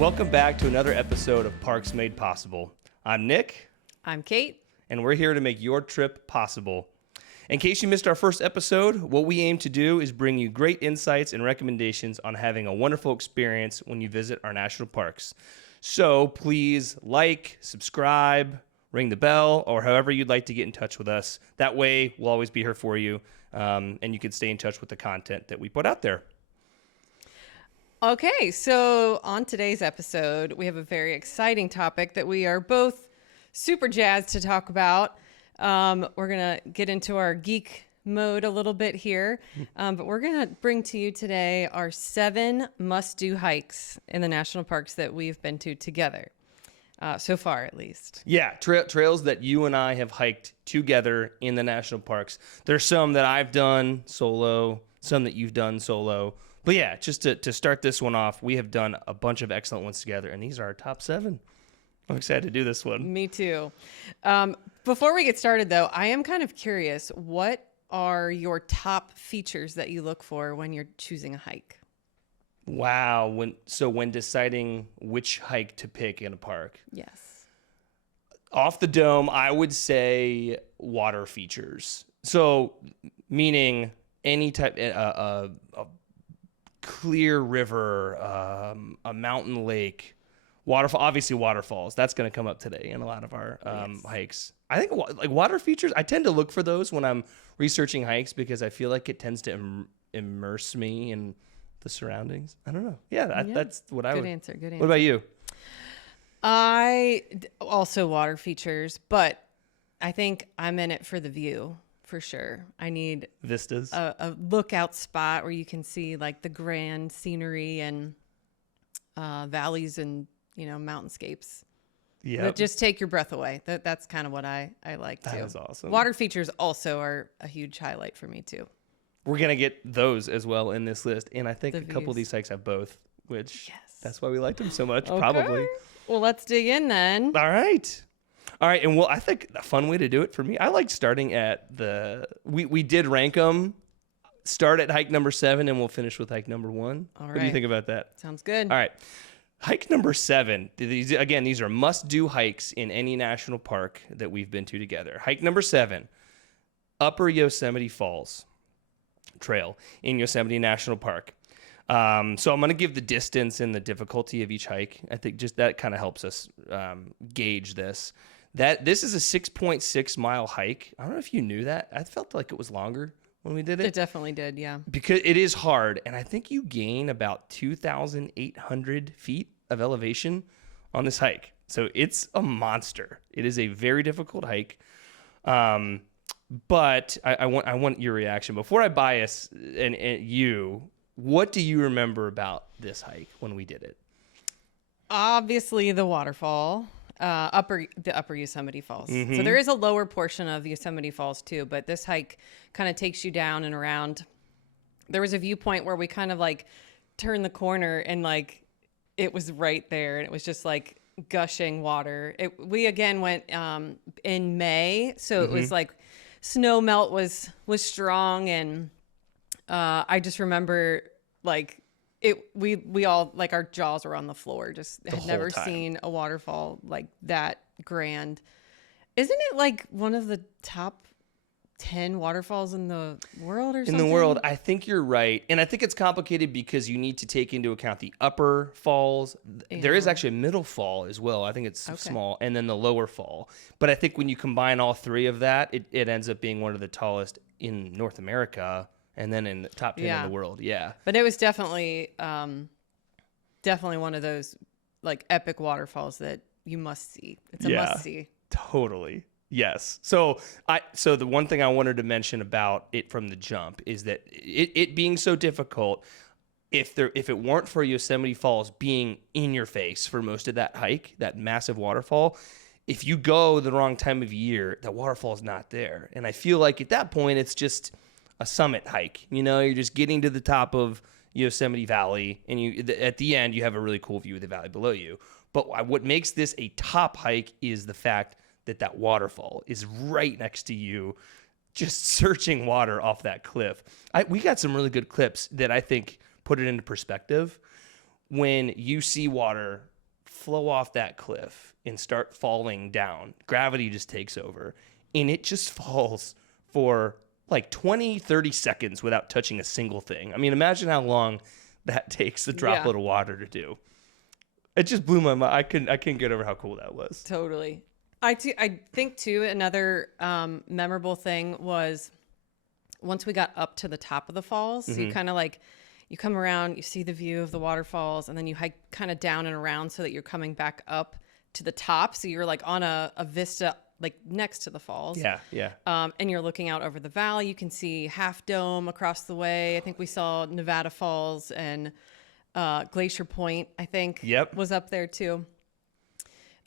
Welcome back to another episode of Parks Made Possible. I'm Nick. I'm Kate. And we're here to make your trip possible. In case you missed our first episode, what we aim to do is bring you great insights and recommendations on having a wonderful experience when you visit our national parks. So please like, subscribe, ring the bell, or however you'd like to get in touch with us. That way, we'll always be here for you, and you can stay in touch with the content that we put out there. Okay, so on today's episode, we have a very exciting topic that we are both super jazzed to talk about. We're going to get into our geek mode a little bit here, but we're going to bring to you today our 7 must-do hikes in the national parks that we've been to together, so far at least. Yeah, trails that you and I have hiked together in the national parks. There's some that I've done solo, some that you've done solo. But yeah, just to start this one off, we have done a bunch of excellent ones together, and these are our top 7. I'm excited to do this one. Me too. Before we get started, though, I am kind of curious, what are your top features that you look for when you're choosing a hike? Wow. When deciding which hike to pick in a park. Yes. Off the dome, I would say water features. So meaning any type, a clear river, a mountain lake, waterfall, obviously waterfalls. That's going to come up today in a lot of our hikes. I think like water features, I tend to look for those when I'm researching hikes because I feel like it tends to immerse me in the surroundings. I don't know. Yeah, that's what I would. Good answer. What about you? I also water features, but I think I'm in it for the view. For sure. I need vistas, a lookout spot where you can see like the grand scenery and valleys and, mountainscapes. Yeah. But just take your breath away. That's kind of what I like too. That is awesome. Water features also are a huge highlight for me too. We're going to get those as well in this list. And I think a couple of these hikes have both, which that's why we liked them so much, probably. Well, let's dig in then. All right. And I think a fun way to do it for me, I like starting at we did rank them, start at hike number 7, and we'll finish with hike number 1. All right. What do you think about that? Sounds good. All right. Hike number 7, these are must-do hikes in any national park that we've been to together. Hike number 7, Upper Yosemite Falls Trail in Yosemite National Park. So I'm going to give the distance and the difficulty of each hike. I think just that kind of helps us gauge this. This is a 6.6 mile hike. I don't know if you knew that. I felt like it was longer when we did it. It definitely did, yeah. Because it is hard, and I think you gain about 2,800 feet of elevation on this hike. So it's a monster. It is a very difficult hike. But I want your reaction. Before I bias and you, what do you remember about this hike when we did it? Obviously the waterfall. The upper Yosemite Falls. Mm-hmm. So there is a lower portion of Yosemite Falls too, but this hike kind of takes you down and around. There was a viewpoint where we kind of like turned the corner and like it was right there, and it was just like gushing water. We again went in May, so it was like snow melt was strong, and I just remember like we all like our jaws were on the floor. Just had never seen a waterfall like that grand. Isn't it like one of the top 10 waterfalls in the world or something? In the world, I think you're right. And I think it's complicated because you need to take into account the upper falls. Yeah. There is actually a middle fall as well. I think it's small. And then the lower fall. But I think when you combine all 3 of that, it ends up being one of the tallest in North America. And then in the top 10 in the world, But it was definitely one of those like epic waterfalls that you must see. It's a must see. Totally. Yes. So the one thing I wanted to mention about it from the jump is that it being so difficult, if it weren't for Yosemite Falls being in your face for most of that hike, that massive waterfall, if you go the wrong time of year, that waterfall is not there. And I feel like at that point, it's just a summit hike. You're just getting to the top of Yosemite Valley, and at the end, you have a really cool view of the valley below you. But what makes this a top hike is the fact that waterfall is right next to you, just searching water off that cliff. We got some really good clips that I think put it into perspective. When you see water flow off that cliff and start falling down. Gravity just takes over, and it just falls for like 20, 30 seconds without touching a single thing. I mean, imagine how long that takes a droplet of water to do. It just blew my mind. I couldn't get over how cool that was. Totally. I think too, another memorable thing was once we got up to the top of the falls, you kind of like, you come around, you see the view of the waterfalls, and then you hike kind of down and around so that you're coming back up to the top. So you're like on a vista like next to the falls. Yeah. And you're looking out over the valley. You can see Half Dome across the way. I think we saw Nevada Falls and Glacier Point, I think, was up there too.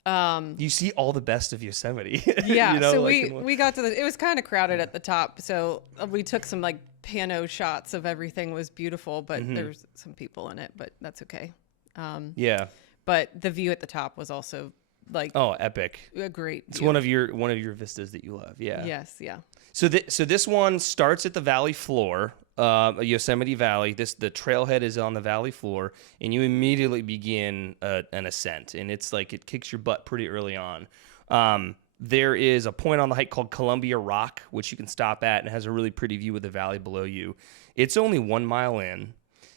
You see all the best of Yosemite. Yeah. You know, so like we got to it was kind of crowded at the top. So we took some like pano shots of everything. It was beautiful, but there's some people in it, but that's okay. Yeah. But the view at the top was also like epic. A great view. It's one of your vistas that you love. Yeah. Yes. Yeah. So this one starts at the valley floor, Yosemite Valley. The trailhead is on the valley floor, and you immediately begin an ascent, and it's like it kicks your butt pretty early on. There is a point on the hike called Columbia Rock, which you can stop at, and it has a really pretty view of the valley below you. It's only 1 mile in.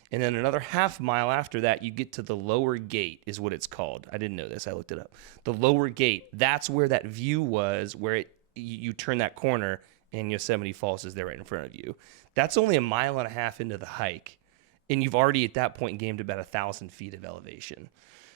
And then another half mile after that, you get to the lower gate, is what it's called. I didn't know this. I looked it up. The lower gate, that's where that view was, where you turn that corner and Yosemite Falls is there right in front of you. That's only 1.5 miles into the hike. And you've already at that point gained about 1,000 feet of elevation.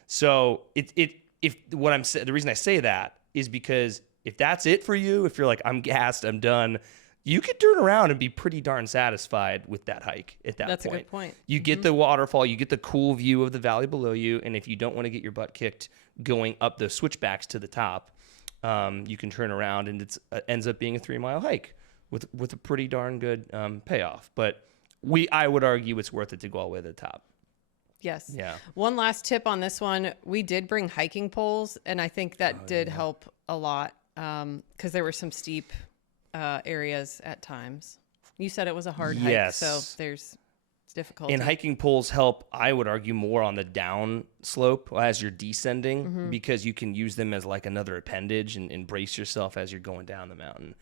So the reason I say that is because if that's it for you, if you're like, I'm gassed, I'm done, you could turn around and be pretty darn satisfied with that hike at that point. That's a good point. You get the waterfall, you get the cool view of the valley below you, and if you don't want to get your butt kicked going up the switchbacks to the top, you can turn around, and it ends up being a 3-mile hike with a pretty darn good payoff. But I would argue it's worth it to go all the way to the top. Yes. Yeah. One last tip on this one. We did bring hiking poles, and I think that did help a lot because there were some steep areas at times. You said it was a hard hike, so there's difficulty. And hiking poles help, I would argue, more on the down slope as you're descending because you can use them as like another appendage and brace yourself as you're going down the mountain.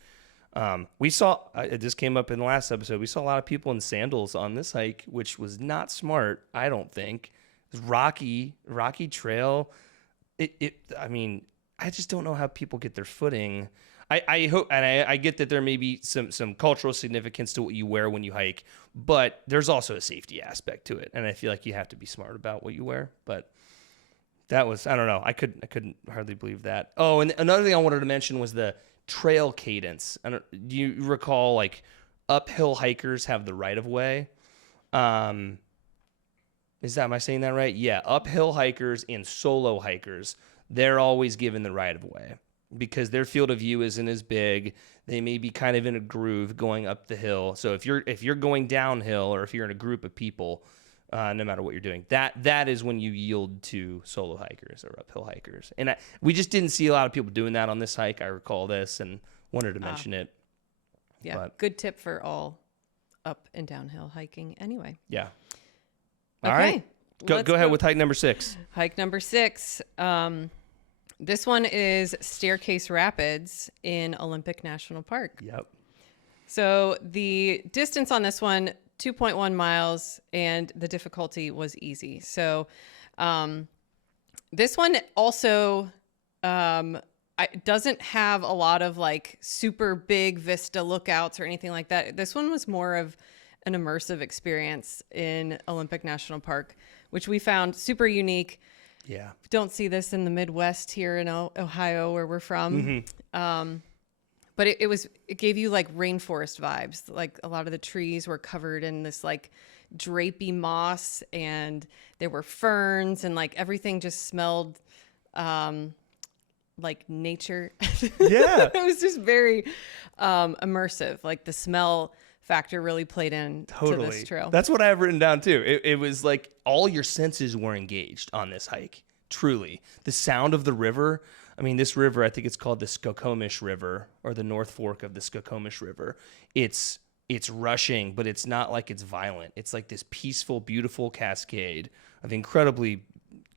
We saw, this came up in the last episode, we saw a lot of people in sandals on this hike, which was not smart, I don't think. It was rocky trail. I mean, I just don't know how people get their footing. I hope, and I get that there may be some cultural significance to what you wear when you hike, but there's also a safety aspect to it, and I feel like you have to be smart about what you wear. But that was, I don't know, I couldn't hardly believe that. Oh, and another thing I wanted to mention was the trail cadence. Do you recall like uphill hikers have the right of way? Am I saying that right? Yeah, uphill hikers and solo hikers, they're always given the right of way, because their field of view isn't as big. They may be kind of in a groove going up the hill. So if you're going downhill, or if you're in a group of people, no matter what you're doing, that is when you yield to solo hikers or uphill hikers. And we just didn't see a lot of people doing that on this hike. I recall this and wanted to mention it. Yeah, but good tip for all up and downhill hiking anyway. Yeah. Okay. All right. Go ahead with hike number 6. Hike number 6. This one is Staircase Rapids in Olympic National Park. Yep. So the distance on this one, 2.1 miles, and the difficulty was easy. So this one also doesn't have a lot of like super big vista lookouts or anything like that. This one was more of an immersive experience in Olympic National Park, which we found super unique. Yeah. Don't see this in the Midwest here in Ohio where we're from. But it gave you like rainforest vibes. Like a lot of the trees were covered in this like drapey moss, and there were ferns, and like everything just smelled like nature. Yeah. It was just very immersive. Like the smell factor really played in to this trail. That's what I have written down too. It was like all your senses were engaged on this hike. Truly. The sound of the river. I mean, this river, I think it's called the Skokomish River, or the North Fork of the Skokomish River. It's rushing, but it's not like it's violent. It's like this peaceful, beautiful cascade of incredibly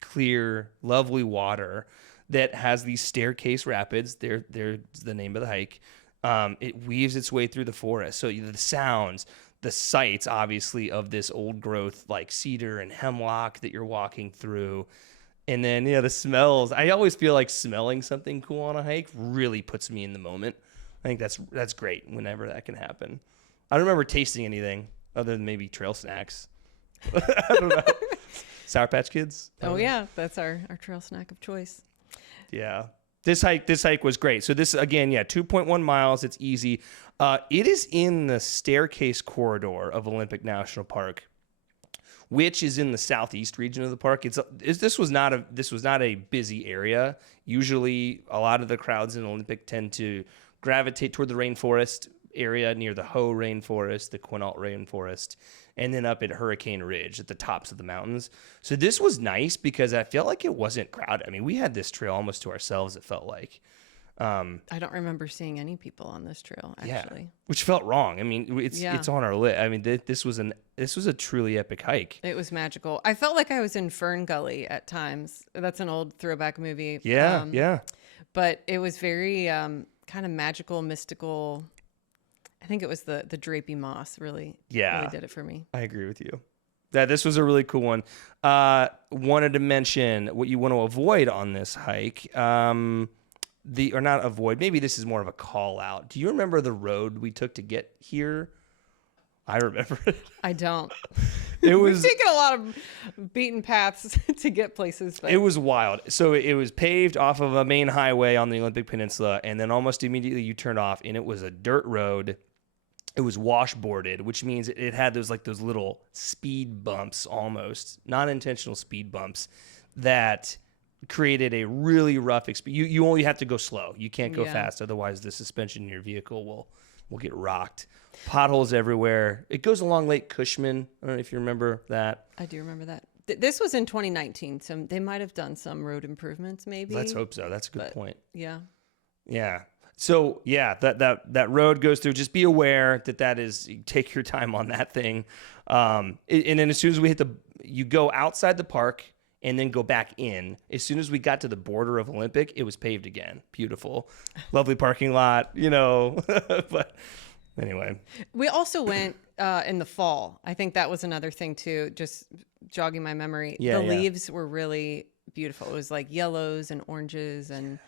clear, lovely water that has these staircase rapids. They're the name of the hike. It weaves its way through the forest. So the sounds, the sights, obviously, of this old growth like cedar and hemlock that you're walking through. And then, the smells. I always feel like smelling something cool on a hike really puts me in the moment. I think that's great whenever that can happen. I don't remember tasting anything other than maybe trail snacks. I don't know. Sour Patch Kids. Oh yeah, that's our trail snack of choice. Yeah. This hike was great. So this, again, 2.1 miles. It's easy. It is in the staircase corridor of Olympic National Park, which is in the southeast region of the park. This was not a busy area. Usually, a lot of the crowds in Olympic tend to gravitate toward the rainforest area near the Hoh rainforest, the Quinault rainforest, and then up at Hurricane Ridge at the tops of the mountains. So this was nice because I felt like it wasn't crowded. I mean, we had this trail almost to ourselves, it felt like. I don't remember seeing any people on this trail, actually. Yeah, which felt wrong. I mean, it's on our list. I mean, this was a truly epic hike. It was magical. I felt like I was in Fern Gully at times. That's an old throwback movie. Yeah. But it was very kind of magical, mystical. I think it was the drapey moss really did it for me. I agree with you. Yeah, this was a really cool one. Wanted to mention what you want to avoid on this hike. Or not avoid, maybe this is more of a call out. Do you remember the road we took to get here? I remember it. I don't. It was We've taken a lot of beaten paths to get places. But. It was wild. So it was paved off of a main highway on the Olympic Peninsula, and then almost immediately you turned off, and it was a dirt road. It was washboarded, which means it had those little speed bumps, almost non-intentional speed bumps that created a really rough experience. You only have to go slow. You can't go fast, otherwise the suspension in your vehicle will get rocked. Potholes everywhere. It goes along Lake Cushman. I don't know if you remember that. I do remember that. This was in 2019, so they might have done some road improvements, maybe. Let's hope so. That's a good point. Yeah. Yeah. So that road goes through. Just be aware that is. Take your time on that thing. And then as soon as we you go outside the park and then go back in. As soon as we got to the border of Olympic, it was paved again. Beautiful, lovely parking lot. But anyway, we also went in the fall. I think that was another thing too. Just jogging my memory. The leaves were really beautiful. It was like yellows and oranges and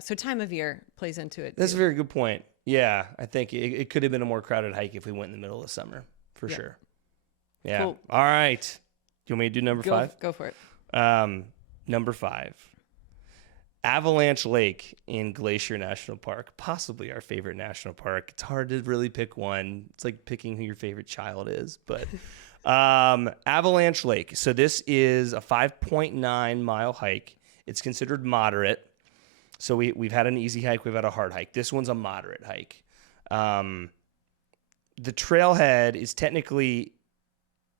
so time of year plays into it. That's a very good point. Yeah, I think it could have been a more crowded hike if we went in the middle of summer, for sure. Yeah. Cool. All right. Do you want me to do number 5? Go for it. Number 5. Avalanche Lake in Glacier National Park, possibly our favorite national park. It's hard to really pick one. It's like picking who your favorite child is, but Avalanche Lake. So this is a 5.9 mile hike. It's considered moderate. So we've had an easy hike, we've had a hard hike. This one's a moderate hike. The trailhead is technically,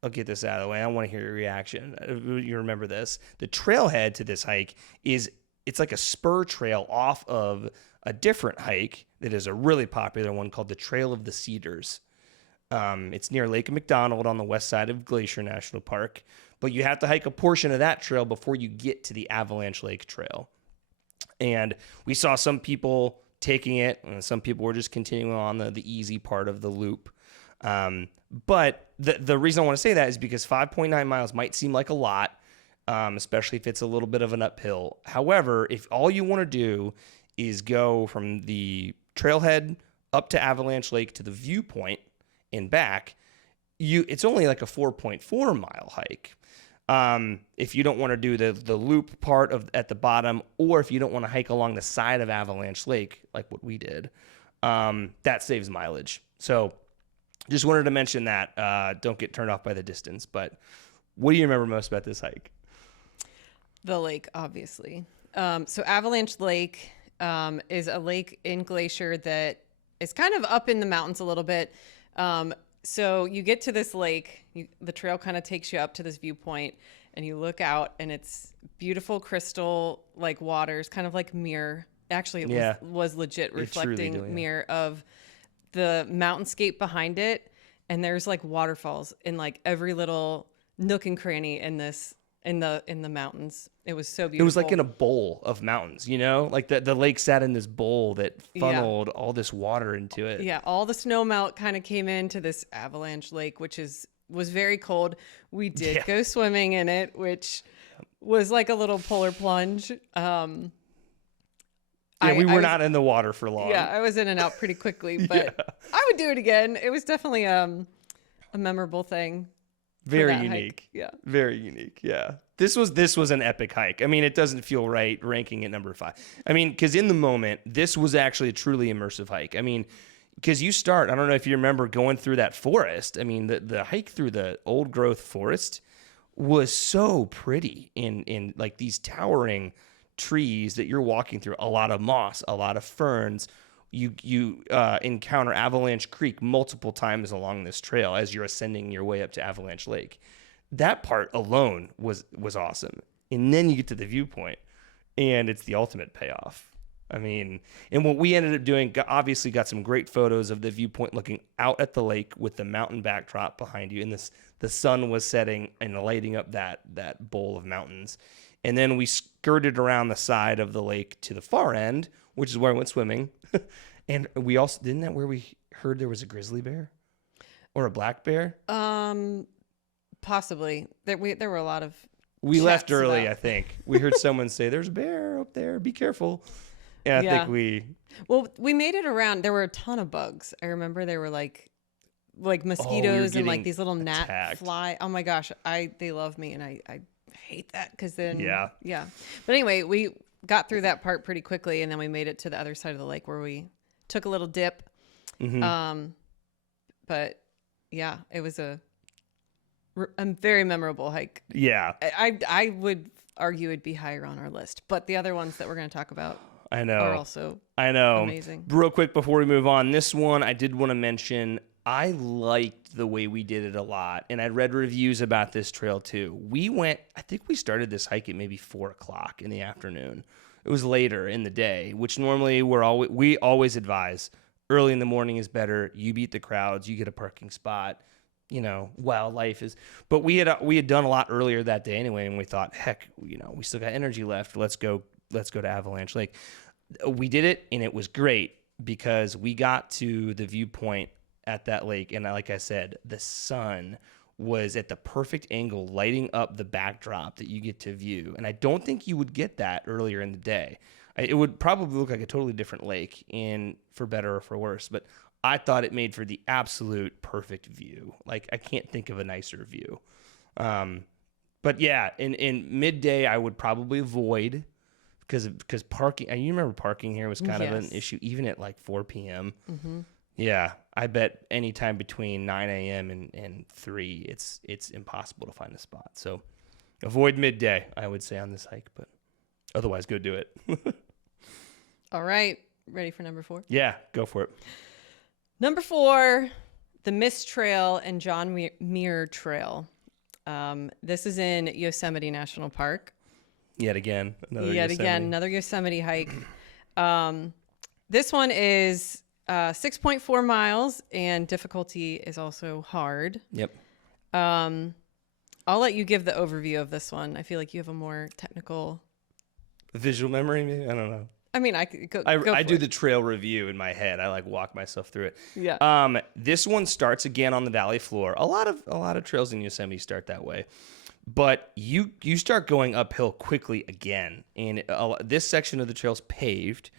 I'll get this out of the way. I want to hear your reaction. You remember this. The trailhead to this hike it's like a spur trail off of a different hike that is a really popular one called the Trail of the Cedars. It's near Lake McDonald on the west side of Glacier National Park, but you have to hike a portion of that trail before you get to the Avalanche Lake Trail. And we saw some people taking it, and some people were just continuing on the easy part of the loop. But the reason I want to say that is because 5.9 miles might seem like a lot, especially if it's a little bit of an uphill. However, if all you want to do is go from the trailhead up to Avalanche Lake to the viewpoint and back, it's only like a 4.4 mile hike. If you don't want to do the loop part at the bottom, or if you don't want to hike along the side of Avalanche Lake, like what we did, that saves mileage. So just wanted to mention that. Don't get turned off by the distance, but what do you remember most about this hike? The lake, obviously. So Avalanche Lake is a lake in Glacier that is kind of up in the mountains a little bit. So you get to this lake, the trail kind of takes you up to this viewpoint, and you look out, and it's beautiful crystal like waters, kind of like Muir. Actually, it was legit reflecting Muir of the mountainscape behind it, and there's like waterfalls in like every little nook and cranny in this in the mountains. It was so It beautiful. was like in a bowl of mountains, you know? Like the lake sat in this bowl that funneled all this water into it. Yeah, all the snow melt kind of came into this Avalanche lake, which was very cold. We did go swimming in it, which was like a little polar plunge. We were not in the water for long. Yeah, I was in and out pretty quickly, but I would do it again. It was definitely a memorable thing. Very unique. Hike. Yeah. Very unique. Yeah. This was an epic hike. I mean, it doesn't feel right ranking at number 5. I mean, because in the moment, this was actually a truly immersive hike. I mean, because you start, I don't know if you remember going through that forest. I mean, the hike through the old growth forest was so pretty in like these towering trees that you're walking through, a lot of moss, a lot of ferns. You encounter Avalanche Creek multiple times along this trail as you're ascending your way up to Avalanche Lake. That part alone was awesome. And then you get to the viewpoint, and it's the ultimate payoff. I mean, and what we ended up doing, obviously got some great photos of the viewpoint looking out at the lake with the mountain backdrop behind you, and the sun was setting and lighting up that bowl of mountains. And then we skirted around the side of the lake to the far end, which is where I went swimming. And we also, didn't that where we heard there was a grizzly bear or a black bear? Possibly. There were a lot of. We left early, I think. We heard someone say, "There's a bear up there. Be careful." And I think we made it around. There were a ton of bugs. I remember there were like mosquitoes and like these little gnat fly. Oh my gosh, they love me, and I hate that because then yeah. But anyway, we got through that part pretty quickly, and then we made it to the other side of the lake where we took a little dip. Mm-hmm. But yeah, it was a very memorable hike. Yeah, I would argue it'd be higher on our list, but the other ones that we're going to talk about. Are also amazing. Real quick before we move on, this one I did want to mention. I liked the way we did it a lot, and I read reviews about this trail too. I think we started this hike at maybe 4:00 in the afternoon. It was later in the day, which normally we always advise early in the morning is better. You beat the crowds, you get a parking spot. You know, wildlife is. But we had done a lot earlier that day anyway, and we thought, heck, we still got energy left. Let's go to Avalanche Lake. We did it, and it was great because we got to the viewpoint at that lake, and like I said, the sun was at the perfect angle, lighting up the backdrop that you get to view. And I don't think you would get that earlier in the day. It would probably look like a totally different lake, for better or for worse. But I thought it made for the absolute perfect view. Like, I can't think of a nicer view. But yeah, in midday, I would probably avoid. Because parking, and you remember parking here was kind of an issue, even at like 4 p.m. Mm-hmm. Yeah, I bet anytime between 9 a.m. and 3, it's impossible to find a spot. So avoid midday, I would say, on this hike, but otherwise go do it. All right, ready for number 4? Yeah, go for it. Number 4, the Mist Trail and John Muir Trail. This is in Yosemite National Park. Yet again, another Yosemite hike. This one is 6.4 miles, and difficulty is also hard. Yep. I'll let you give the overview of this one. I feel like you have a more technical visual memory. Maybe? I don't know. I mean, I could go. I do the trail review in my head. I like walk myself through it. Yeah. This one starts again on the valley floor. A lot of trails in Yosemite start that way. But you start going uphill quickly again, and this section of the trail's paved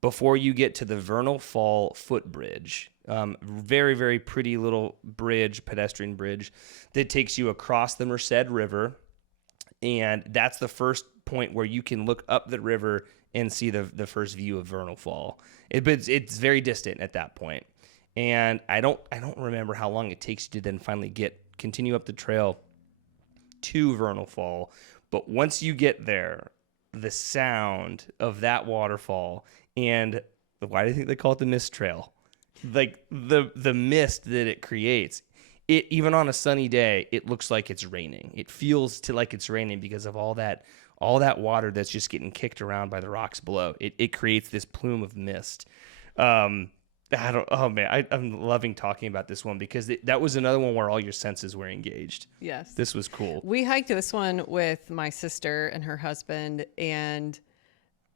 before you get to the Vernal Fall footbridge. Very, very pretty little bridge, pedestrian bridge, that takes you across the Merced River, and that's the first point where you can look up the river and see the first view of Vernal Fall. It's very distant at that point, and I don't remember how long it takes you to then finally continue up the trail to Vernal Fall. But once you get there, the sound of that waterfall, and why do you think they call it the Mist Trail? Like the mist that it creates, it even on a sunny day, it looks like it's raining. It feels like it's raining because of all that water that's just getting kicked around by the rocks below. It creates this plume of mist. Oh man, I'm loving talking about this one because that was another one where all your senses were engaged. Yes. This was cool. We hiked this one with my sister and her husband, and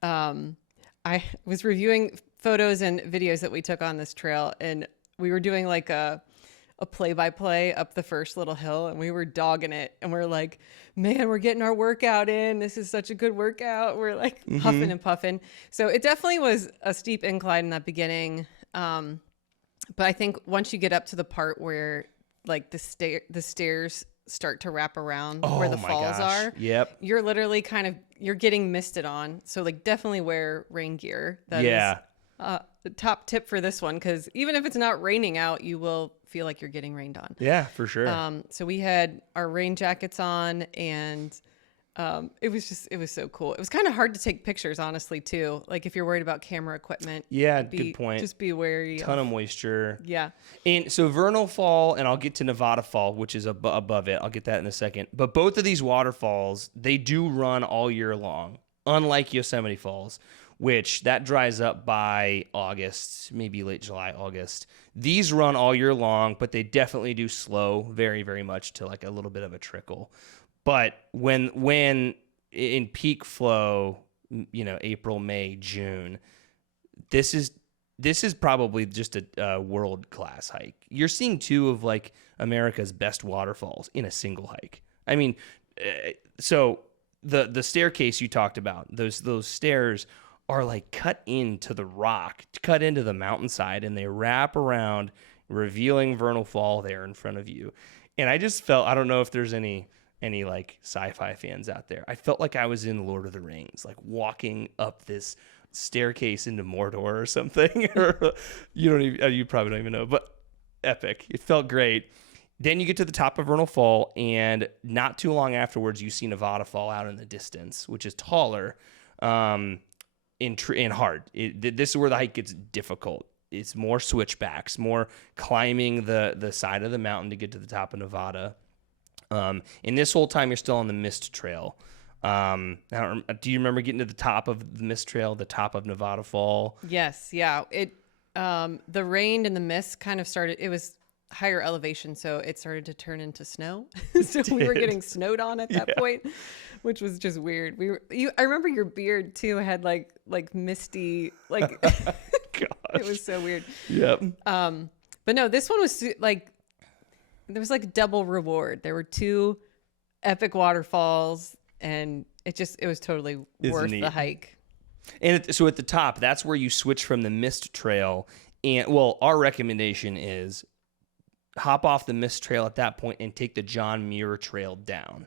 I was reviewing photos and videos that we took on this trail, and we were doing like a play-by-play up the first little hill, and we were dogging it, and we're like, man, we're getting our workout in. This is such a good workout. We're like huffing and puffing. So it definitely was a steep incline in that beginning. But I think once you get up to the part where like the stairs start to wrap around where the falls are, yep, you're literally you're getting misted on. So like definitely wear rain gear. That is the top tip for this one, because even if it's not raining out, you will feel like you're getting rained on. Yeah, for sure. So we had our rain jackets on, and it was so cool. It was kind of hard to take pictures, honestly, too. Like if you're worried about camera equipment. Yeah, good point. Just be wary. Ton of moisture. Yeah. And so Vernal Fall, and I'll get to Nevada Fall, which is above it. I'll get that in a second. But both of these waterfalls, they do run all year long, unlike Yosemite Falls, which that dries up by August, maybe late July, August. These run all year long, but they definitely do slow very, very much to like a little bit of a trickle. But when in peak flow, April, May, June, this is probably just a world-class hike. You're seeing two of like America's best waterfalls in a single hike. I mean, so the staircase you talked about, those stairs are like cut into the rock, cut into the mountainside, and they wrap around, revealing Vernal Fall there in front of you. And I just felt, I don't know if there's any like sci-fi fans out there. I felt like I was in Lord of the Rings, like walking up this staircase into Mordor or something. Or you probably don't even know, but epic. It felt great. Then you get to the top of Vernal Fall, and not too long afterwards, you see Nevada Fall out in the distance, which is taller. And hard. This is where the hike gets difficult. It's more switchbacks, more climbing the side of the mountain to get to the top of Nevada. And this whole time you're still on the mist trail. Do you remember getting to the top of the mist trail, the top of Nevada Fall? Yes, yeah. The rain and the mist kind of started. It was higher elevation, so it started to turn into snow. So we were getting snowed on at that point, which was just weird. I remember your beard too had like misty, like it was so weird. Yep. But no, this one was like there was like double reward. There were two epic waterfalls, and it was totally worth the hike. And so at the top, that's where you switch from the mist trail. And well, our recommendation is hop off the mist trail at that point and take the John Muir trail down.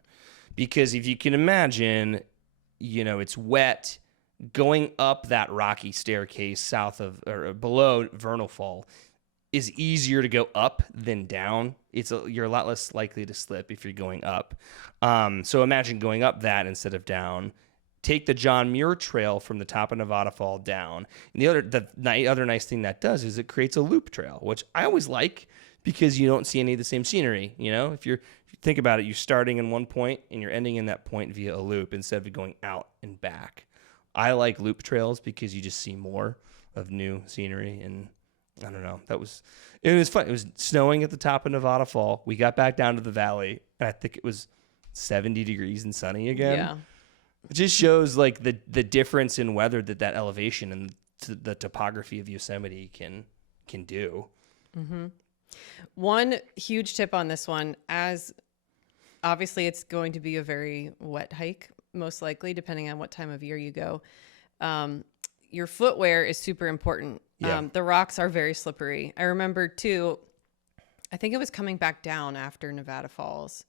Because if you can imagine, it's wet, going up that rocky staircase south of or below Vernal Fall is easier to go up than down. You're a lot less likely to slip if you're going up. So imagine going up that instead of down. Take the John Muir trail from the top of Nevada Fall down. And the other nice thing that does is it creates a loop trail, which I always like, because you don't see any of the same scenery. If you think about it, you're starting in one point and you're ending in that point via a loop instead of going out and back. I like loop trails because you just see more of new scenery, and I don't know. It was fun. It was snowing at the top of Nevada Fall. We got back down to the valley, and I think it was 70 degrees and sunny again. Yeah. It just shows like the difference in weather that elevation and the topography of Yosemite can do. Mm-hmm. One huge tip on this one, as obviously it's going to be a very wet hike, most likely, depending on what time of year you go. Your footwear is super important. Yeah. The rocks are very slippery. I remember too, I think it was coming back down after Nevada Falls.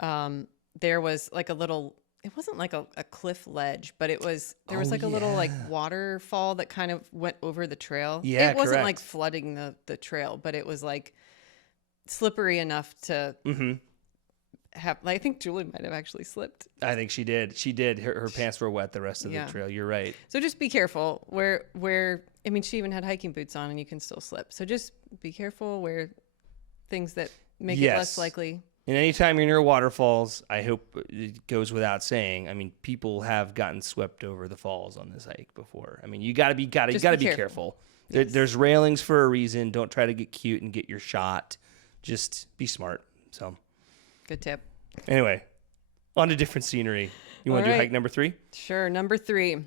There was like it wasn't like a cliff ledge, but there was like a little like waterfall that kind of went over the trail. Yeah, it wasn't correct. like flooding the trail, but it was like slippery enough to have. I think Julie might have actually slipped. I think she did. She did. Her pants were wet the rest of the trail. You're right. So just be careful. I mean, she even had hiking boots on, and you can still slip. So just be careful. Wear things that make it less likely. And anytime you're near waterfalls, I hope it goes without saying. I mean, people have gotten swept over the falls on this hike before. I mean, you gotta be careful. There's railings for a reason. Don't try to get cute and get your shot. Just be smart. So, Good tip. anyway, on to different scenery. You want to do hike number 3? Sure. Number 3.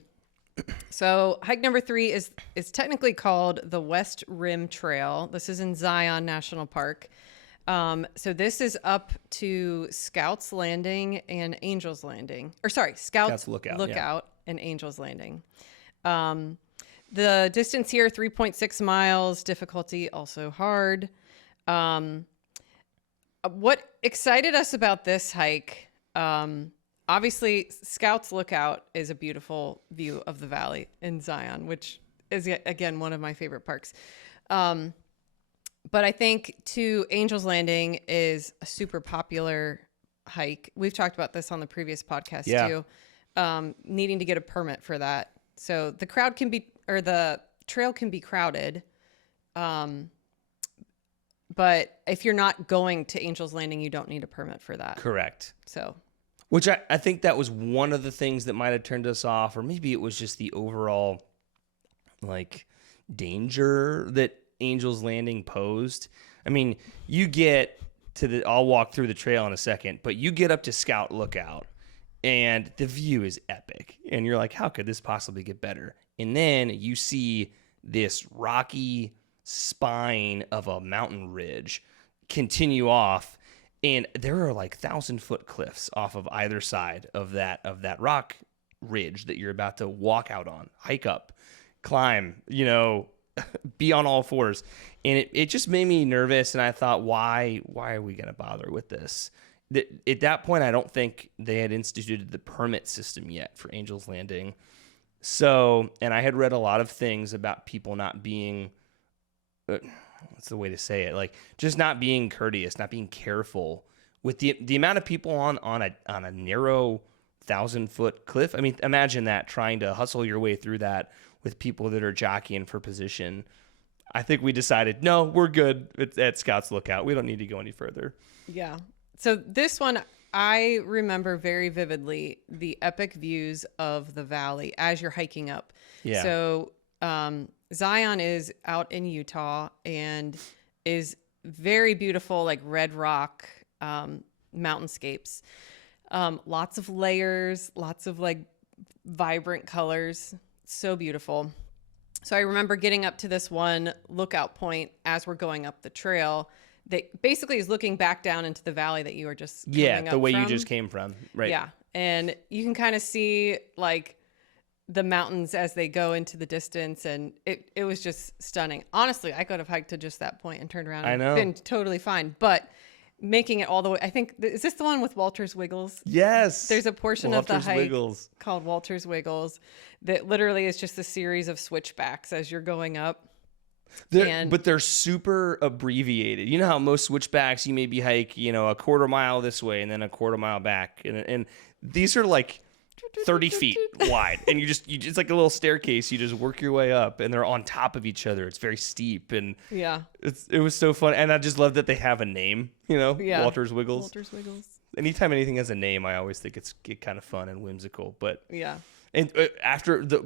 So hike number 3 is technically called the West Rim Trail. This is in Zion National Park. So this is up to Scouts Landing and Angels Landing. Or sorry, Scouts Lookout and Angels Landing. The distance here, 3.6 miles. Difficulty also hard. What excited us about this hike, obviously, Scouts Lookout is a beautiful view of the valley in Zion, which is, again, one of my favorite parks. But I think, too, Angels Landing is a super popular hike. We've talked about this on the previous podcast, too, needing to get a permit for that. So the trail can be crowded. But if you're not going to Angels Landing, you don't need a permit for that. Correct. So, which I think that was one of the things that might have turned us off, or maybe it was just the overall danger that Angels Landing posed. I mean, you get to I'll walk through the trail in a second, but you get up to Scout Lookout and the view is epic. And you're like, how could this possibly get better? And then you see this rocky spine of a mountain ridge continue off, and there are 1,000-foot cliffs off of either side of that rock ridge that you're about to walk out on, hike up, climb, be on all fours. And it just made me nervous, and I thought, why are we going to bother with this? At that point, I don't think they had instituted the permit system yet for Angels Landing. So, and I had read a lot of things about people not being, what's the way to say it? Just not being courteous, not being careful with the amount of people on a narrow 1,000-foot cliff. I mean, imagine that, trying to hustle your way through that with people that are jockeying for position. I think we decided, no, we're good at Scouts Lookout. We don't need to go any further. Yeah. So this one, I remember very vividly the epic views of the valley as you're hiking up. Yeah. So Zion is out in Utah and is very beautiful, red rock mountainscapes. Lots of layers, lots of vibrant colors. So beautiful. So I remember getting up to this one lookout point as we're going up the trail that basically is looking back down into the valley that you were just coming up the way from. you just came from. Right. Yeah. And you can kind of see the mountains as they go into the distance, and it was just stunning. Honestly, I could have hiked to just that point and turned around and been totally fine. But making it all the way, I think, is this the one with Walter's Wiggles? Yes. There's a portion of the hike Wiggles called Walter's Wiggles that literally is just a series of switchbacks as you're going up. But they're super abbreviated. You know how most switchbacks you maybe hike, a quarter mile this way and then a quarter mile back. And these are 30 feet wide, and it's like a little staircase. You just work your way up, and they're on top of each other. It's very steep, and it was so fun. And I just love that they have a name, Walter's Wiggles. Walter's Wiggles. Anytime anything has a name, I always think it's kind of fun and whimsical. But and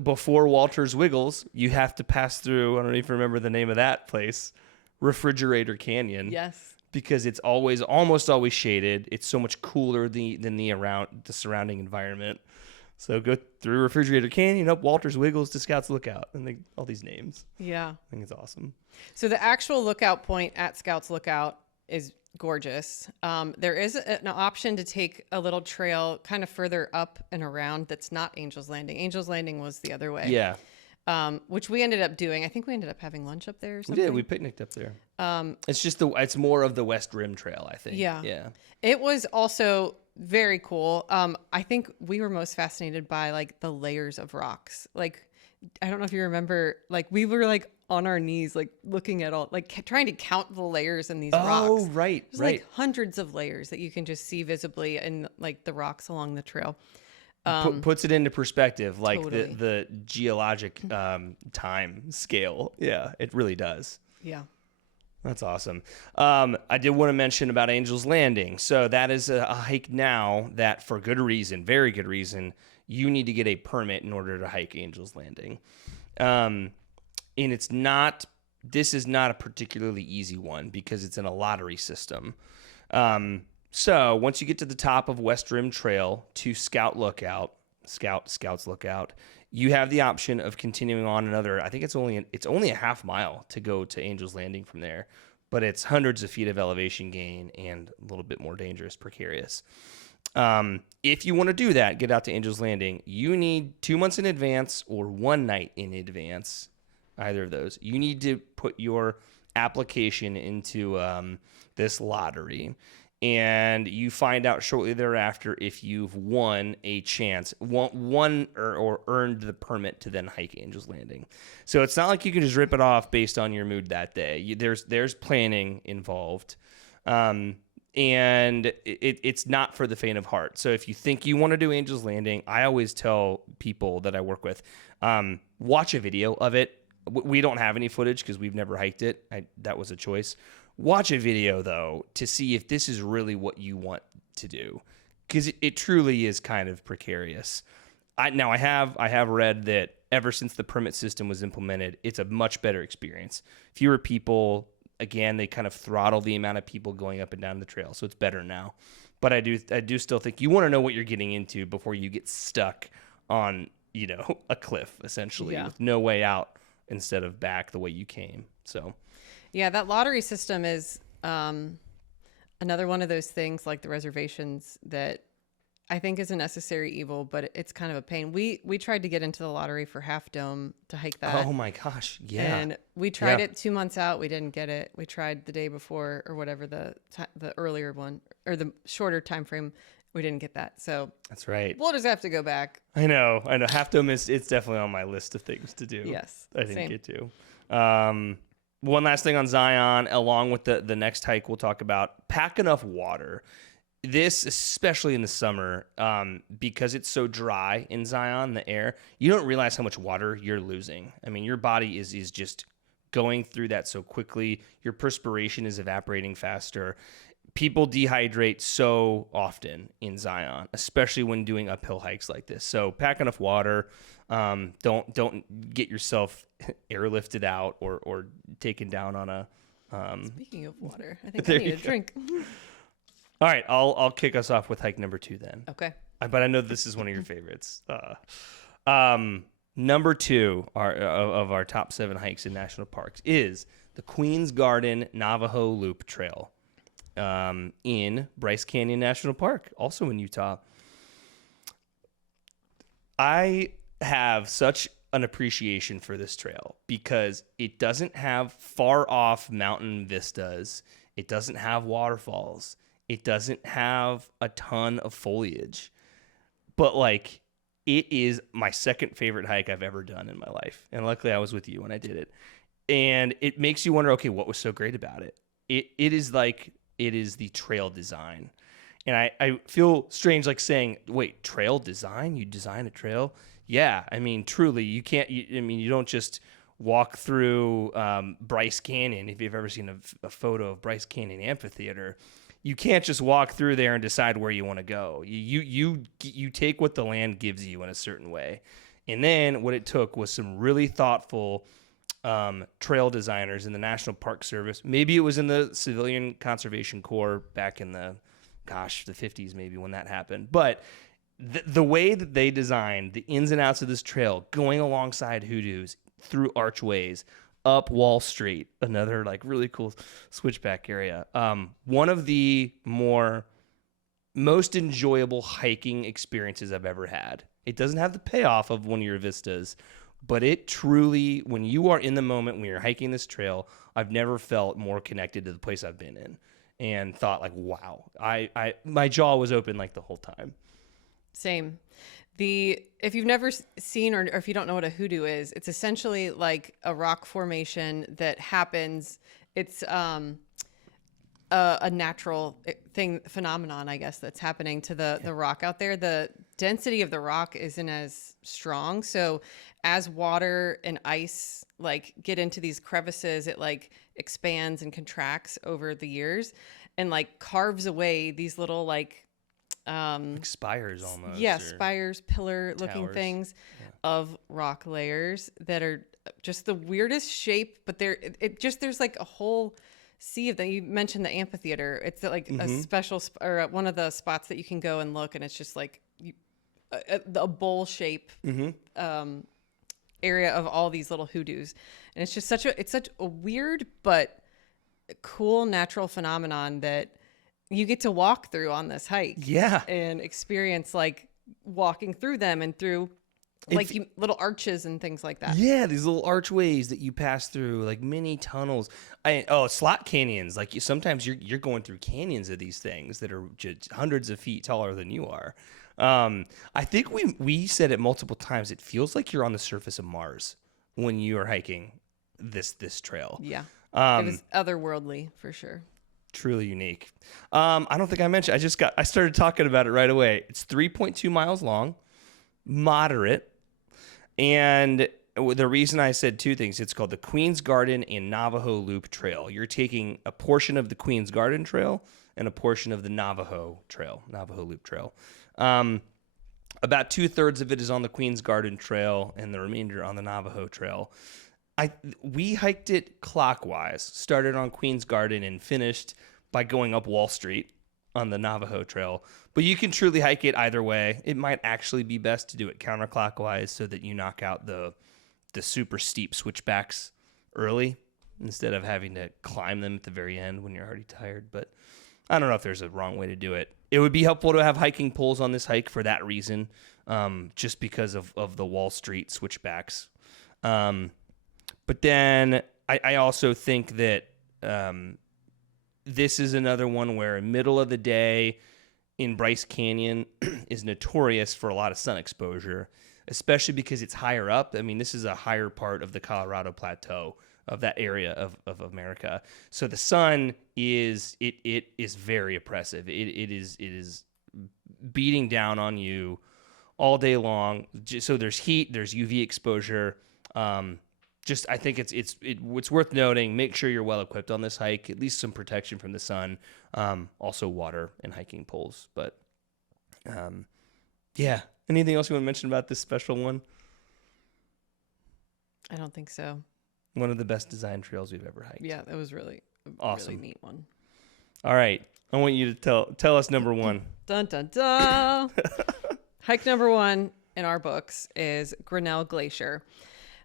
before Walter's Wiggles, you have to pass through, I don't even remember the name of that place, Refrigerator Canyon. Yes. Because it's almost always shaded. It's so much cooler than the surrounding environment. So go through Refrigerator Canyon, up Walter's Wiggles to Scouts Lookout, and all these names. Yeah. I think it's awesome. So the actual lookout point at Scouts Lookout is gorgeous. There is an option to take a little trail kind of further up and around that's not Angels Landing. Angels Landing was the other way. Yeah. Which we ended up doing. I think we ended up having lunch up there or something. We did. We picnicked up there. It's more of the West Rim Trail, I think. Yeah. Yeah. It was also very cool. I think we were most fascinated by the layers of rocks. I don't know if you remember, we were on our knees, looking at all, trying to count the layers in these rocks. Oh, right. There's hundreds of layers that you can just see visibly in the rocks along the trail. Puts it into perspective, totally. the geologic time scale. Yeah, it really does. Yeah. That's awesome. I did want to mention about Angel's Landing. So that is a hike now that, for good reason, very good reason, you need to get a permit in order to hike Angel's Landing. And and this is not a particularly easy one because it's in a lottery system. So once you get to the top of West Rim Trail to Scouts Lookout, you have the option of continuing on another. I think it's only a half mile to go to Angel's Landing from there, but it's hundreds of feet of elevation gain and a little bit more dangerous, precarious. If you want to do that, get out to Angel's Landing. You need 2 months in advance or 1 night in advance. Either of those. You need to put your application into this lottery, and you find out shortly thereafter if you've won or earned the permit to then hike Angel's Landing. So it's not like you can just rip it off based on your mood that day. There's planning involved, and it's not for the faint of heart. So if you think you want to do Angel's Landing, I always tell people that I work with, watch a video of it. We don't have any footage because we've never hiked it. That was a choice. Watch a video, though, to see if this is really what you want to do, because it truly is kind of precarious. I have read that ever since the permit system was implemented, it's a much better experience. Fewer people. Again, they kind of throttle the amount of people going up and down the trail, so it's better now. But I do still think you want to know what you're getting into before you get stuck on a cliff, essentially, with no way out instead of back the way you came. So yeah, that lottery system is another one of those things, like the reservations, that I think is a necessary evil, but it's kind of a pain. We tried to get into the lottery for Half Dome to hike that. Oh my gosh, yeah. And we tried it 2 months out. We didn't get it. We tried the day before or whatever, the earlier one or the shorter time frame. We didn't get that. So that's right. We'll just have to go back. I know. Half Dome it's definitely on my list of things to do. Yes. I didn't get to. One last thing on Zion, along with the next hike we'll talk about, pack enough water. This, especially in the summer, because it's so dry in Zion, the air, you don't realize how much water you're losing. I mean, your body is just going through that so quickly. Your perspiration is evaporating faster. People dehydrate so often in Zion, especially when doing uphill hikes like this. So pack enough water. Don't get yourself airlifted out or taken down on a. Speaking of water, I think I need a drink. All right, I'll kick us off with hike number 2 then. Okay. But I know this is one of your favorites. Number 2 of our top 7 hikes in national parks is the Queen's Garden Navajo Loop Trail in Bryce Canyon National Park, also in Utah. I have such an appreciation for this trail because it doesn't have far off mountain vistas. It doesn't have waterfalls. It doesn't have a ton of foliage, but it is my second favorite hike I've ever done in my life. And luckily I was with you when I did it. And it makes you wonder, okay, what was so great about it? It is the trail design. And I feel strange saying, wait, trail design? You design a trail? Yeah. I mean, truly, you can't, you don't just walk through Bryce Canyon. If you've ever seen a photo of Bryce Canyon Amphitheater, you can't just walk through there and decide where you want to go. You take what the land gives you in a certain way. And then what it took was some really thoughtful trail designers in the National Park Service. Maybe it was in the Civilian Conservation Corps back in the 50s maybe when that happened. But the way that they designed the ins and outs of this trail, going alongside hoodoos, through archways, up Wall Street, another really cool switchback area. One of the most enjoyable hiking experiences I've ever had. It doesn't have the payoff of one of your vistas, but it truly, when you are in the moment, when you're hiking this trail, I've never felt more connected to the place I've been in and thought wow, my jaw was open the whole time. Same. If you've never seen or if you don't know what a hoodoo is, it's essentially like a rock formation that happens. It's a natural phenomenon, I guess, that's happening to the rock out there. The density of the rock isn't as strong. So as water and ice get into these crevices, it expands and contracts over the years and carves away these little spires almost. Yeah, spires, pillar looking things of rock layers that are just the weirdest shape, but there's like a whole sea of them. You mentioned the amphitheater. It's like a special or one of the spots that you can go and look, and it's just like a bowl shape area of all these little hoodoos, and it's just such a weird but cool natural phenomenon that you get to walk through on this hike. Yeah. And experience like walking through them and through like little arches and things like that. Yeah, these little archways that you pass through, like mini tunnels. Slot canyons. Like sometimes you're going through canyons of these things that are just hundreds of feet taller than you are. I think we said it multiple times. It feels like you're on the surface of Mars when you are hiking this trail. Yeah, it was otherworldly for sure. Truly unique. I don't think I mentioned. I started talking about it right away. It's 3.2 miles long, moderate. And the reason I said two things, it's called the Queen's Garden and Navajo Loop Trail. You're taking a portion of the Queen's Garden Trail and a portion of the Navajo Loop Trail. About 2/3 of it is on the Queen's Garden Trail and the remainder on the Navajo Trail. We hiked it clockwise, started on Queen's Garden and finished by going up Wall Street on the Navajo Trail. But you can truly hike it either way. It might actually be best to do it counterclockwise so that you knock out the super steep switchbacks early instead of having to climb them at the very end when you're already tired. But I don't know if there's a wrong way to do it. It would be helpful to have hiking poles on this hike for that reason, just because of the Wall Street switchbacks. But then I also think that this is another one where middle of the day in Bryce Canyon is notorious for a lot of sun exposure, especially because it's higher up. I mean, this is a higher part of the Colorado Plateau, of that area of America. So the sun is very oppressive. It is beating down on you all day long. So there's heat, there's UV exposure. I think it's worth noting. Make sure you're well equipped on this hike. At least some protection from the sun. Also water and hiking poles. But yeah. Anything else you want to mention about this special one? I don't think so. One of the best design trails we've ever hiked. Yeah, that was really awesome. Really neat one. All right, I want you to tell us number one. Dun dun dun. Hike number one in our books is Grinnell Glacier.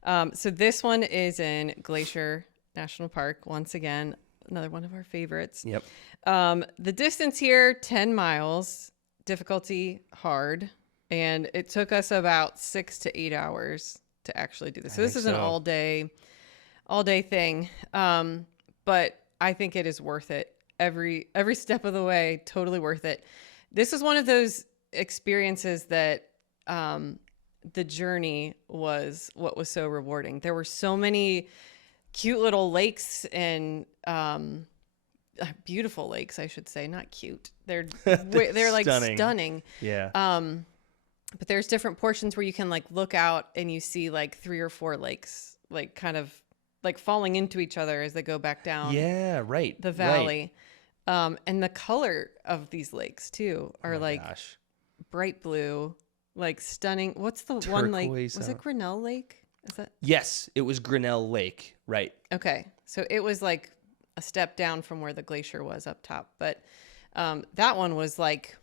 So this one is in Glacier National Park. Once again, another one of our favorites. Yep. The distance here, 10 miles, difficulty hard. And it took us about 6 to 8 hours to actually do this. So this is an all day thing. But I think it is worth it. Every step of the way, totally worth it. This is one of those experiences that, the journey was what was so rewarding. There were so many cute little lakes and beautiful lakes, I should say, not cute. They're like stunning. Yeah. But there's different portions where you can like look out and you see like 3 or 4 lakes, like kind of like falling into each other as they go back down. Yeah, right. The valley. Right. And the color of these lakes too are bright blue. Like stunning. What's the turquoise one lake? Was it Grinnell Lake? Is that? Yes, it was Grinnell Lake. Right. Okay. So it was like a step down from where the glacier was up top. But that one was like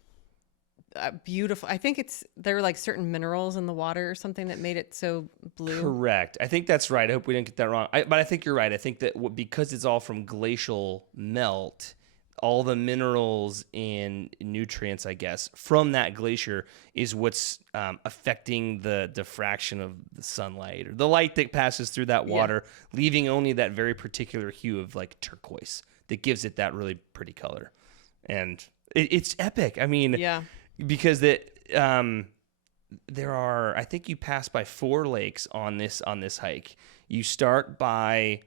beautiful. I think there were like certain minerals in the water or something that made it so blue. Correct. I think that's right. I hope we didn't get that wrong. But I think you're right. I think that because it's all from glacial melt, all the minerals and nutrients, I guess, from that glacier is what's affecting the diffraction of the sunlight or the light that passes through that water, leaving only that very particular hue of like turquoise that gives it that really pretty color. And it's epic. I mean, because there are, I think you pass by 4 lakes on this hike. You start by,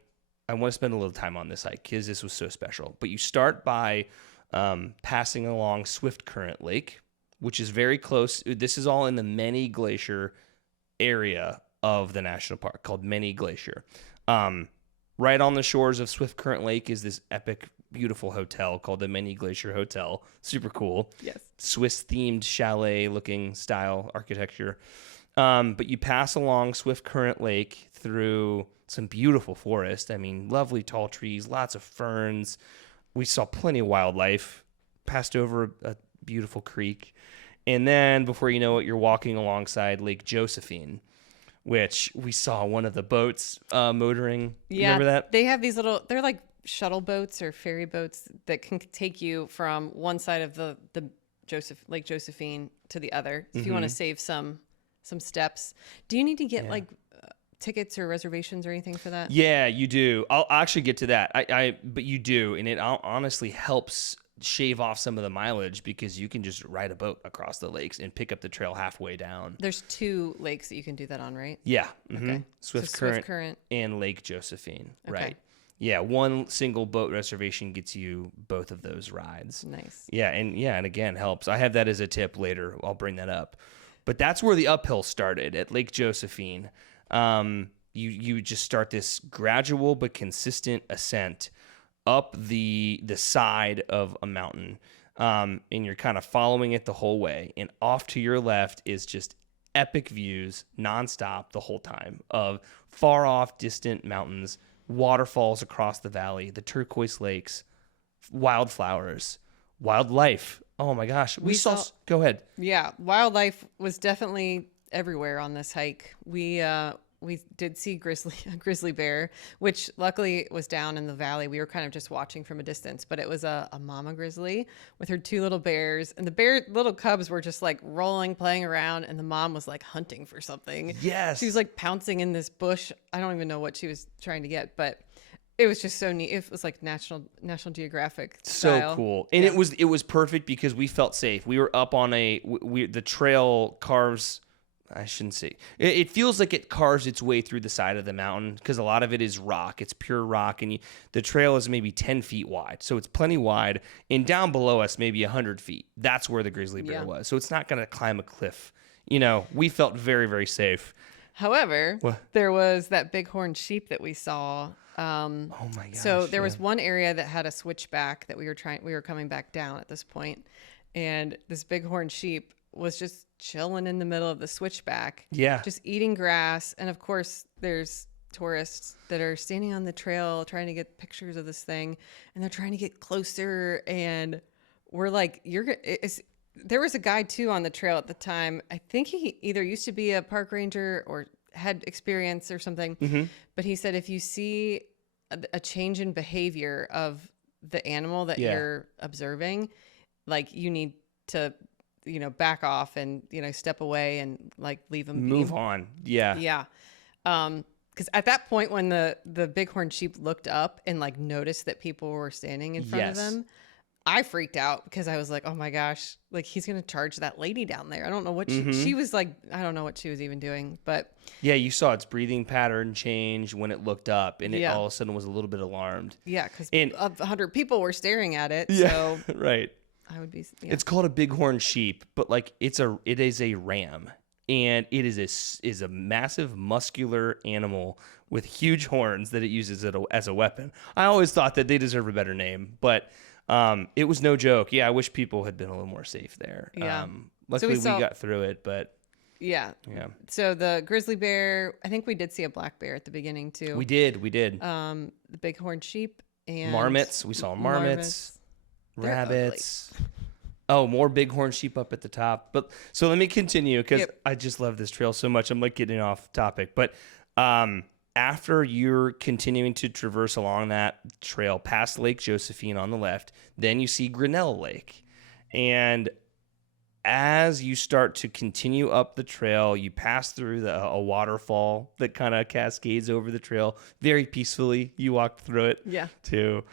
I want to spend a little time on this hike because this was so special. But you start by passing along Swift Current Lake, which is very close. This is all in the Many Glacier area of the national park called Many Glacier. Right on the shores of Swift Current Lake is this epic, beautiful hotel called the Many Glacier Hotel. Super cool. Yes. Swiss-themed chalet-looking style architecture. But you pass along Swift Current Lake through some beautiful forest. I mean, lovely tall trees, lots of ferns. We saw plenty of wildlife, passed over a beautiful creek. And then before you know it, you're walking alongside Lake Josephine, which we saw one of the boats motoring. Yeah, remember that? they have these little, they're like shuttle boats or ferry boats that can take you from one side of the Lake Josephine to the other if you want to save some steps. Do you need to get like tickets or reservations or anything for that? Yeah, you do. I'll actually get to that. But you do, and it honestly helps shave off some of the mileage because you can just ride a boat across the lakes and pick up the trail halfway down. There's 2 lakes that you can do that on, right? Yeah. Okay. Swift Current and Lake Josephine. Okay. Right. Yeah, one single boat reservation gets you both of those rides. Nice. Yeah, and again helps. I have that as a tip later. I'll bring that up. But that's where the uphill started at Lake Josephine. You just start this gradual but consistent ascent up the side of a mountain, and you're kind of following it the whole way. And off to your left is just epic views nonstop the whole time of far off distant mountains, waterfalls across the valley, the turquoise lakes, wildflowers, wildlife. Oh my gosh, we saw. Go ahead. Yeah, wildlife was definitely everywhere on this hike. We did see a grizzly bear, which luckily was down in the valley. We were kind of just watching from a distance, but it was a mama grizzly with her 2 little bears, and the little cubs were just like rolling, playing around, and the mom was like hunting for something. Yes. She was like pouncing in this bush. I don't even know what she was trying to get, but it was just so neat. It was like National Geographic style. So cool. And it was perfect because we felt safe. We were up on the trail carves. I shouldn't say. It feels like it carves its way through the side of the mountain because a lot of it is rock. It's pure rock, and the trail is maybe 10 feet wide, so it's plenty wide. And down below us, maybe 100 feet. That's where the grizzly bear was. So it's not going to climb a cliff. We felt very, very safe. However, there was that bighorn sheep that we saw. Oh my gosh! So there was one area that had a switchback that we were coming back down at this point, and this bighorn sheep was just chilling in the middle of the switchback. Yeah. Just eating grass. And of course, there's tourists that are standing on the trail trying to get pictures of this thing, and they're trying to get closer. And we're like, there was a guy too on the trail at the time. I think he either used to be a park ranger or had experience or something. But he said, if you see a change in behavior of the animal that you're observing, like you need to back off and, step away and like leave them move on. Yeah. Yeah. Because at that point when the bighorn sheep looked up and like noticed that people were standing in front of them, I freaked out because I was like, oh my gosh, like he's going to charge that lady down there. I don't know what she was like. I don't know what she was even doing, but yeah, you saw its breathing pattern change when it looked up, and it all of a sudden was a little bit alarmed. Yeah. Because 100 people were staring at it. Yeah. So Right. I would be. Yeah. It's called a bighorn sheep, but like it is a ram, and it is a massive muscular animal with huge horns that it uses as a weapon. I always thought that they deserve a better name, but it was no joke. Yeah, I wish people had been a little more safe there. Yeah. Luckily we got through it, but yeah. So the grizzly bear, I think we did see a black bear at the beginning too. We did. The bighorn sheep and marmots. We saw marmots. Rabbits. Oh, more bighorn sheep up at the top. But so let me continue because I just love this trail so much. I'm like getting off topic. But after you're continuing to traverse along that trail past Lake Josephine on the left, then you see Grinnell Lake. And as you start to continue up the trail, you pass through a waterfall that kind of cascades over the trail very peacefully. You walked through it too.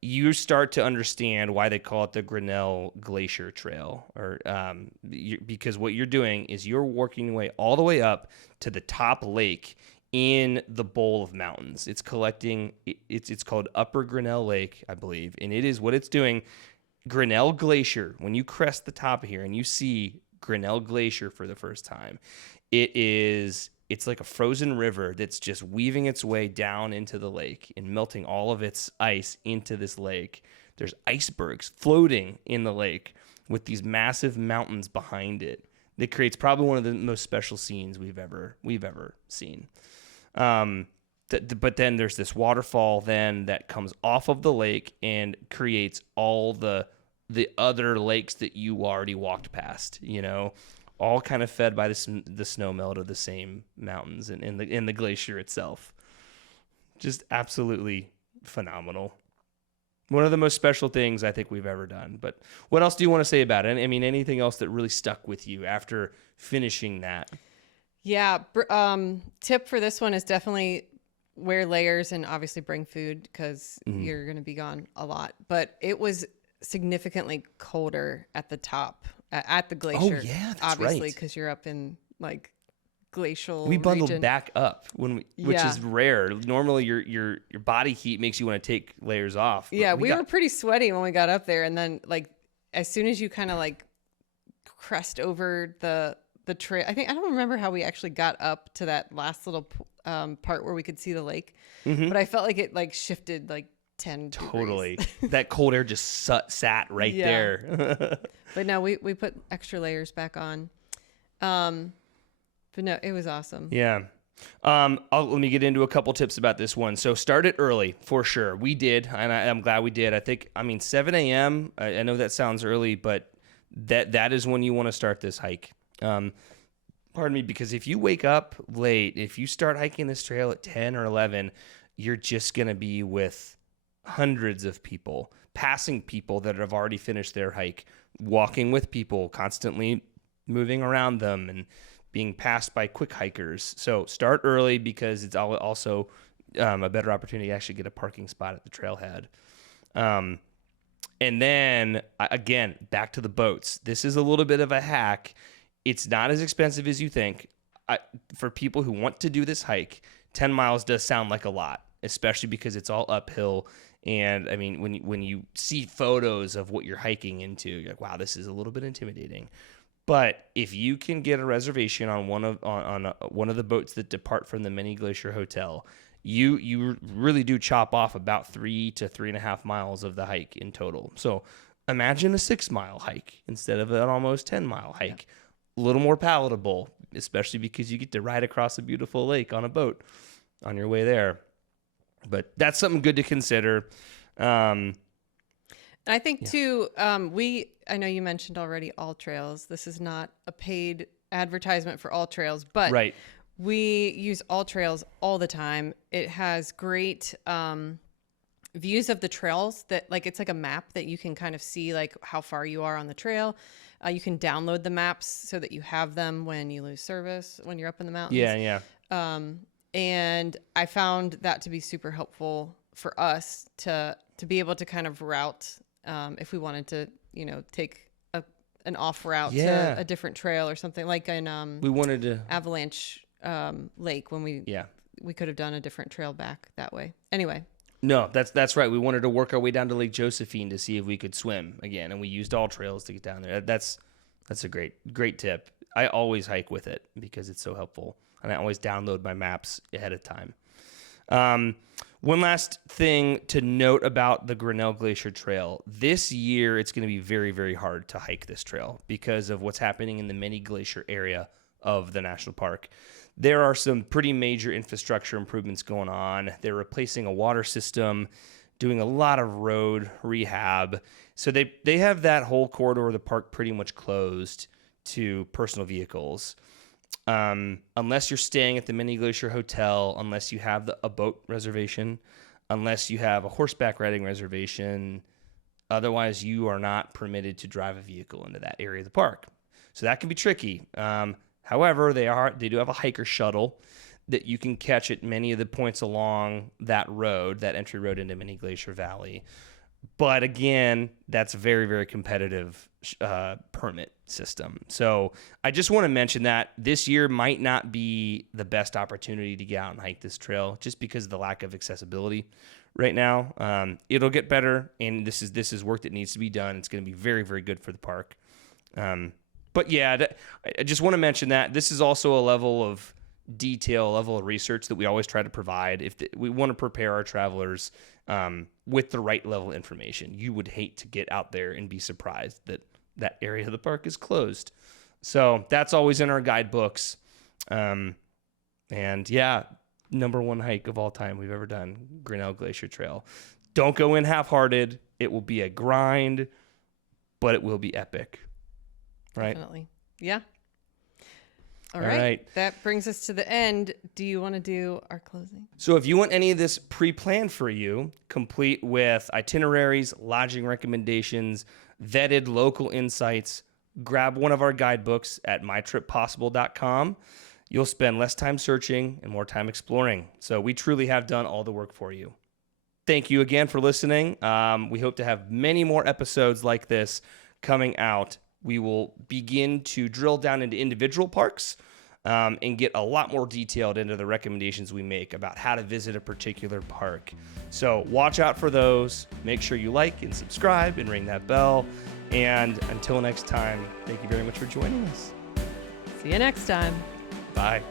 You start to understand why they call it the Grinnell Glacier Trail, or because what you're doing is you're working your way all the way up to the top lake in the bowl of mountains. It's collecting. It's called Upper Grinnell Lake, I believe, and it is what it's doing. Grinnell Glacier. When you crest the top of here and you see Grinnell Glacier for the first time, it's like a frozen river that's just weaving its way down into the lake and melting all of its ice into this lake. There's icebergs floating in the lake with these massive mountains behind it. That creates probably one of the most special scenes we've ever seen. But then there's this waterfall then that comes off of the lake and creates all the other lakes that you already walked past, all kind of fed by the snow melt of the same mountains and in the glacier itself. Just absolutely phenomenal. One of the most special things I think we've ever done. But what else do you want to say about it? I mean, anything else that really stuck with you after finishing that? Yeah. Tip for this one is definitely wear layers and obviously bring food because you're going to be gone a lot. But it was significantly colder at the top, at the glacier. Oh, yeah, that's obviously, right. because you're up in like glacial We bundled region. back up which is rare. Normally your body heat makes you want to take layers off. Yeah, we were pretty sweaty when we got up there, and then like as soon as you kind of like crest over the trail, I don't remember how we actually got up to that last little part where we could see the lake, but I felt like it like shifted like 10 Totally. degrees. That cold air just sat right there. But no, we put extra layers back on. But no, it was awesome. Yeah. Let me get into a couple tips about this one. So start it early for sure. We did, and I'm glad we did. 7 a.m. I know that sounds early, but that is when you want to start this hike. Pardon me, because if you wake up late, if you start hiking this trail at 10 or 11, you're just going to be with hundreds of people, passing people that have already finished their hike, walking with people, constantly moving around them, and being passed by quick hikers. So start early because it's also a better opportunity to actually get a parking spot at the trailhead. And then, again, back to the boats. This is a little bit of a hack. It's not as expensive as you think. For people who want to do this hike, 10 miles does sound like a lot, especially because it's all uphill. And I mean, when you see photos of what you're hiking into, you're like, wow, this is a little bit intimidating. But if you can get a reservation on one of the boats that depart from the Mini Glacier Hotel, you really do chop off about 3 to 3.5 miles of the hike in total. So imagine a 6-mile hike instead of an almost 10-mile hike. A little more palatable, especially because you get to ride across a beautiful lake on a boat on your way there. But that's something good to consider. I think too, I know you mentioned already All Trails. This is not a paid advertisement for All Trails, but right. We use All Trails all the time. It has great views of the trails that like, it's like a map that you can kind of see like how far you are on the trail. You can download the maps so that you have them when you lose service, when you're up in the mountains. Yeah. And I found that to be super helpful for us to be able to kind of route if we wanted to, take an off route to a different trail or something like in we wanted to Avalanche Lake when we could have done a different trail back that way. Anyway. No, that's right. We wanted to work our way down to Lake Josephine to see if we could swim again, and we used All Trails to get down there. That's a great tip. I always hike with it because it's so helpful, and I always download my maps ahead of time. One last thing to note about the Grinnell Glacier Trail. This year, it's going to be very, very hard to hike this trail because of what's happening in the Mini Glacier area of the national park. There are some pretty major infrastructure improvements going on. They're replacing a water system, doing a lot of road rehab. So they have that whole corridor of the park pretty much closed to personal vehicles. Unless you're staying at the Mini Glacier Hotel, unless you have a boat reservation, unless you have a horseback riding reservation, otherwise you are not permitted to drive a vehicle into that area of the park. So that can be tricky. However, they do have a hiker shuttle that you can catch at many of the points along that road, that entry road into Mini Glacier Valley. But again, that's a very, very competitive permit system. So I just want to mention that this year might not be the best opportunity to get out and hike this trail just because of the lack of accessibility right now. It'll get better, and this is work that needs to be done. It's going to be very, very good for the park. But yeah, I just want to mention that this is also a level of detail, level of research that we always try to provide. We want to prepare our travelers with the right level of information. You would hate to get out there and be surprised that area of the park is closed. So that's always in our guidebooks. And yeah, #1 hike of all time we've ever done, Grinnell Glacier Trail. Don't go in half-hearted. It will be a grind, but it will be epic. Right? Definitely. Yeah. All All right. right. That brings us to the end. Do you want to do our closing? So if you want any of this pre-planned for you, complete with itineraries, lodging recommendations, vetted local insights, grab one of our guidebooks at mytrippossible.com. You'll spend less time searching and more time exploring. So we truly have done all the work for you. Thank you again for listening. We hope to have many more episodes like this coming out. We will begin to drill down into individual parks and get a lot more detailed into the recommendations we make about how to visit a particular park. So watch out for those. Make sure you like and subscribe and ring that bell. And until next time, thank you very much for joining us. See you next time. Bye.